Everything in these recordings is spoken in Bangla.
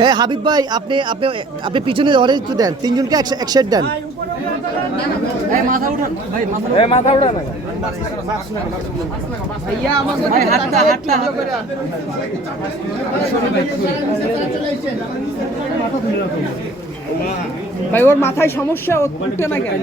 এ হাবিব ভাই আপনি আপনি আপনি পিছনে অরেঞ্জ একটু দেন তিনজনকে এক সেট দেন। ভাই ওর মাথায় সমস্যা ও উঠতে না কেন?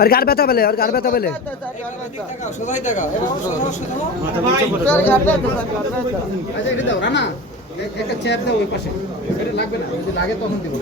আর গার ব্যথা বলে আর গার ব্যথা বলে একটা চেয়ার দাও ওই পাশে। লাগবে না লাগে তখন দিব।